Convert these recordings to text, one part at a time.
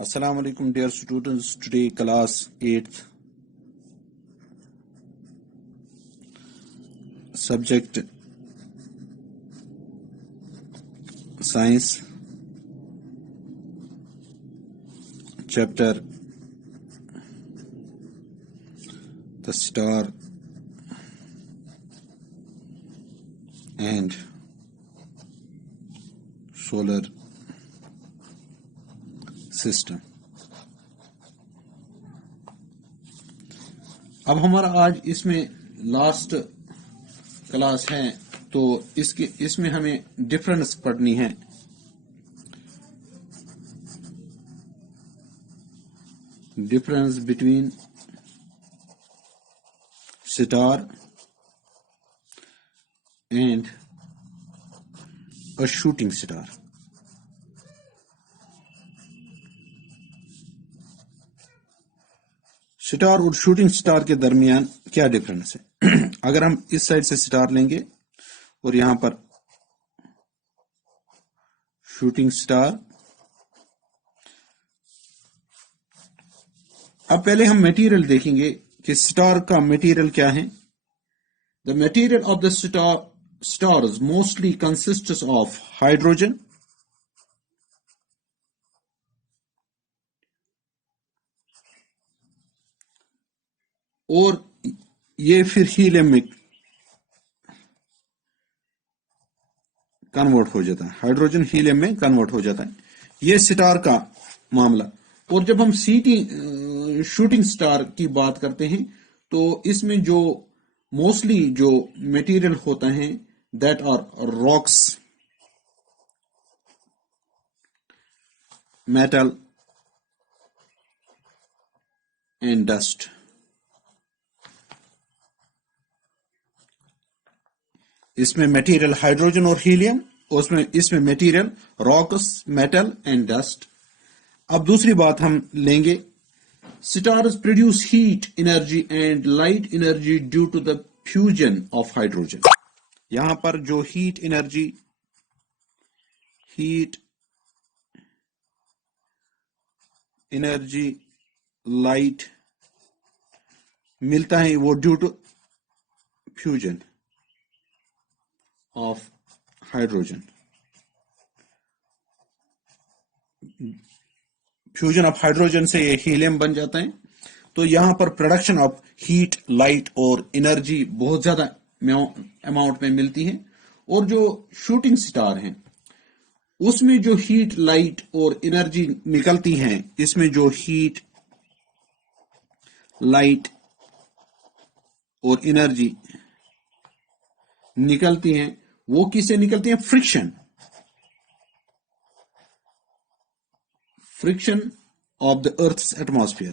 Assalamu alaikum dear students. Today class 8th, subject science, chapter the star and solar system. اب ہمارا آج اس میں last class ہے تو اس میں ہمیں ڈفرنس پڑھنی ہے. Difference between star and a shooting star. Star اور شوٹنگ سٹار کے درمیان کیا ڈفرنس ہے؟ اگر ہم اس سائڈ سے سٹار لیں گے اور یہاں پر شوٹنگ سٹار. اب پہلے ہم میٹیریل دیکھیں گے کہ سٹار کا میٹیریل کیا ہے. The material of the stars mostly consists of hydrogen اور یہ پھر ہیلیم میں کنورٹ ہو جاتا ہے. ہائیڈروجن ہیلیم میں کنورٹ ہو جاتا ہے. یہ سٹار کا معاملہ. اور جب ہم شوٹنگ سٹار کی بات کرتے ہیں تو اس میں جو موسٹلی جو میٹیریل ہوتا ہے that are rocks, metal and dust. اس میں میٹیریل ہائیڈروجن اور ہیلیم, اور اس میں material rocks, metal and dust. اب دوسری بات ہم لیں گے. Stars produce heat energy and light energy due to the fusion of hydrogen. یہاں پر جو ہیٹ انرجی لائٹ ملتا ہے وہ due to fusion of hydrogen. Fusion of hydrogen سے یہ ہیلیم بن جاتا ہے. تو یہاں پر پروڈکشن آف ہیٹ, لائٹ اور انرجی بہت زیادہ اماؤنٹ میں ملتی ہے. اور جو شوٹنگ سٹار ہیں اس میں جو ہیٹ, لائٹ اور انرجی نکلتی ہیں, اس میں جو ہیٹ, لائٹ اور انرجی نکلتی ہیں وہ کس سے نکلتی ہیں؟ Friction of the earth's atmosphere.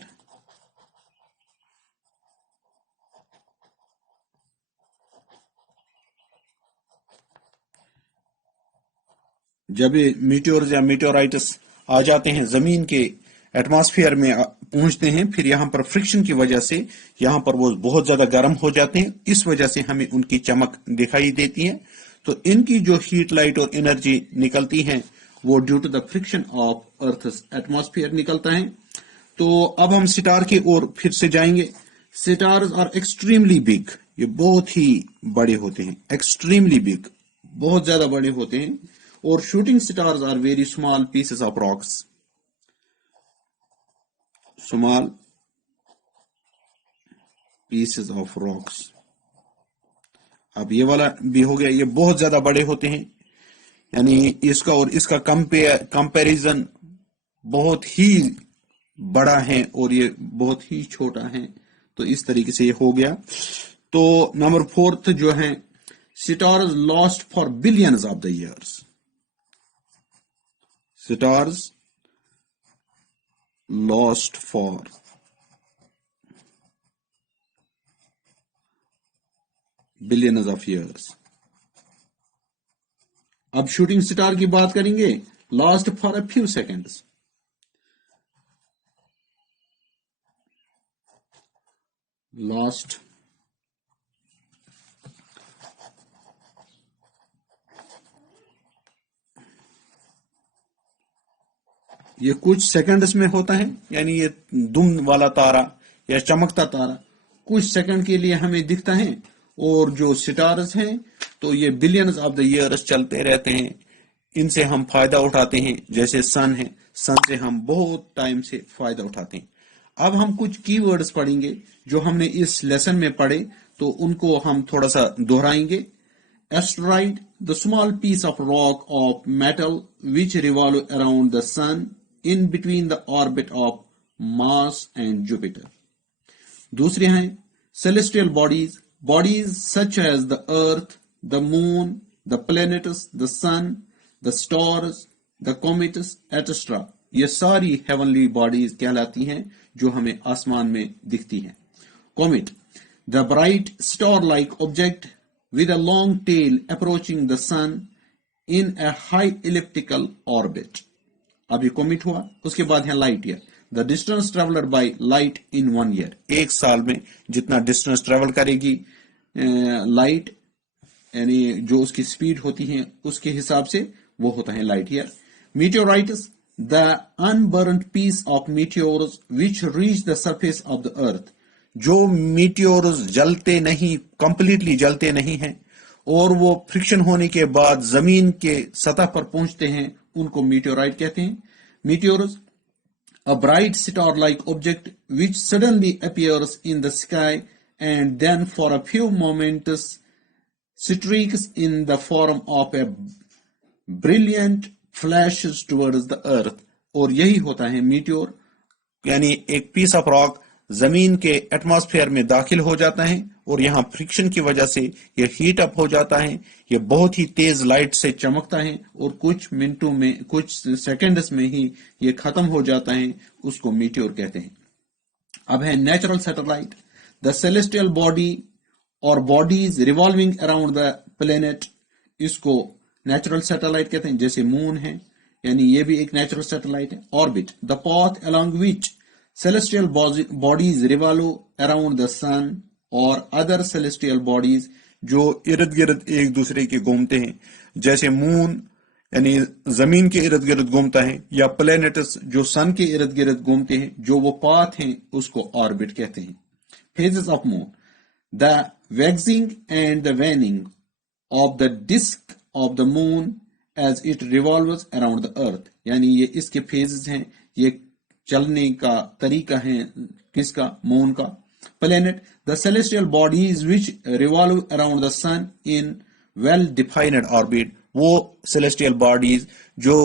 جب یہ میٹیورز یا میٹیورائٹس آ جاتے ہیں زمین کے ایٹماسفیئر میں پہنچتے ہیں, پھر یہاں پر فرکشن کی وجہ سے یہاں پر وہ بہت زیادہ گرم ہو جاتے ہیں. اس وجہ سے ہمیں ان کی چمک دکھائی دیتی ہے. تو ان کی جو ہیٹ, لائٹ اور انرجی نکلتی ہیں وہ due to the friction of earth's atmosphere نکلتا ہے. تو اب ہم سٹار کی اور پھر سے جائیں گے. سٹارز آر ایکسٹریملی بگ, یہ بہت ہی بڑے ہوتے ہیں. ایکسٹریملی بگ, بہت زیادہ بڑے ہوتے ہیں. اور shooting stars are very small pieces of rocks, small pieces of rocks. اب یہ والا بھی ہو گیا, یہ بہت زیادہ بڑے ہوتے ہیں, یعنی اس کا اور اس کا کمپیریزن بہت ہی بڑا ہے اور یہ بہت ہی چھوٹا ہے. تو اس طریقے سے یہ ہو گیا. تو نمبر 4 جو ہے, stars last for billions of the years. Stars last for billions of years. اب شوٹنگ سٹار کی بات کریں گے, last for a few seconds. Last یہ کچھ سیکنڈز میں ہوتا ہے، یعنی یہ دم والا تارا یا چمکتا تارا کچھ سیکنڈ کے لیے ہمیں دکھتا ہے، اور جو سٹارز ہیں تو یہ بلینز آف دا ایئرز چلتے رہتے ہیں، ان سے ہم فائدہ اٹھاتے ہیں، جیسے سن ہے، سن سے ہم بہت ٹائم سے فائدہ اٹھاتے ہیں۔ اب ہم کچھ کی ورڈز پڑھیں گے جو ہم نے اس لیسن میں پڑھے، تو ان کو ہم تھوڑا سا دہرائیں گے۔ Asteroid, the small piece of rock of metal which revolve around the sun in between the orbit of Mars and Jupiter. دوسرے ہیں celestial bodies, bodies such as the earth, the moon, the planets, the sun, the stars, the comets, etc. یہ ساری heavenly bodies کہلاتی ہیں جو ہمیں آسمان میں دکھتی ہیں۔ Comet, the bright star-like object with a long tail approaching the sun in a high elliptical orbit. اب یہ کومیٹ ہوا، اس کے بعد ہے light year, the distance traveled by light in 1 year. ایک سال میں جتنا ڈسٹینس ٹریول کرے گی لائٹ، یعنی جو اس کی سپیڈ ہوتی ہے اس کے حساب سے وہ ہوتا ہے light year. Meteorites, the unburnt piece of meteors which reach the surface of the earth. جو میٹیورز جلتے نہیں، کمپلیٹلی جلتے نہیں ہیں اور وہ فرکشن ہونے کے بعد زمین کے سطح پر پہنچتے ہیں، ان کو میٹیورائٹ کہتے ہیں۔ میٹیورز، a bright star-like object which suddenly appears in the sky and then for a few moments streaks in the form of a brilliant flashes towards the earth. اور یہی ہوتا ہے میٹیور، یعنی ایک پیس آف راک زمین کے ایٹماسفیئر میں داخل ہو جاتا ہے اور یہاں فرکشن کی وجہ سے یہ ہیٹ اپ ہو جاتا ہے، یہ بہت ہی تیز لائٹ سے چمکتا ہے اور کچھ منٹوں میں، کچھ سیکنڈز میں ہی یہ ختم ہو جاتا ہے، اس کو میٹیور کہتے ہیں۔ اب ہے natural satellite, the celestial body اور bodies revolving around the planet, اس کو نیچرل سیٹلائٹ کہتے ہیں، جیسے مون ہے، یعنی یہ بھی ایک نیچرل سیٹلائٹ ہے۔ Orbit, the path along which celestial bodies revolve around the sun or other celestial bodies جو ارد گرد ایک دوسرے کے گھومتے ہیں، جیسے مون یعنی زمین کے ارد گرد گھومتا ہے، یا پلینٹس جو سن کے ارد گرد گھومتے ہیں، جو وہ پاتھ ہیں اس کو آربٹ کہتے ہیں۔ phases of moon، the waxing and the waning of the disk of the moon as it revolves around the earth، یعنی یہ اس کے phases ہیں، یہ چلنے کا طریقہ ہے کس کا؟ مون کا۔ Planet, the celestial bodies which revolve around the sun in well defined orbit، وہ celestial bodies جو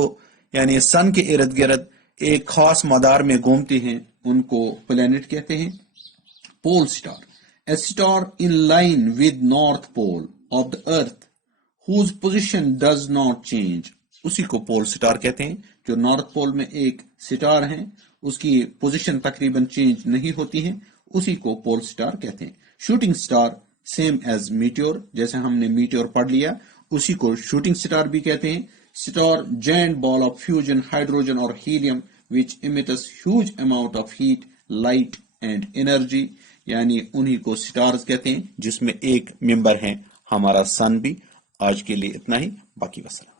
یعنی سن کے ارد گرد ایک خاص مدار میں گھومتے ہیں، ان کو پلینٹ کہتے ہیں۔ پول star, a star in line with north pole of the earth whose position does not change، اسی کو پول سٹار کہتے ہیں۔ جو نارتھ پول میں ایک سٹار ہے، اس کی پوزیشن تقریباً چینج نہیں ہوتی ہے، اسی کو پول سٹار کہتے ہیں۔ Shooting star, same as meteor, جیسے ہم نے میٹیور پڑھ لیا، اسی کو شوٹنگ سٹار بھی کہتے ہیں۔ Star, giant ball of fusion hydrogen اور helium which emits huge amount of heat, light and energy، یعنی انہی کو سٹارز کہتے ہیں، جس میں ایک ممبر ہے ہمارا سن بھی۔ آج کے لیے اتنا ہی، باقی وسلام۔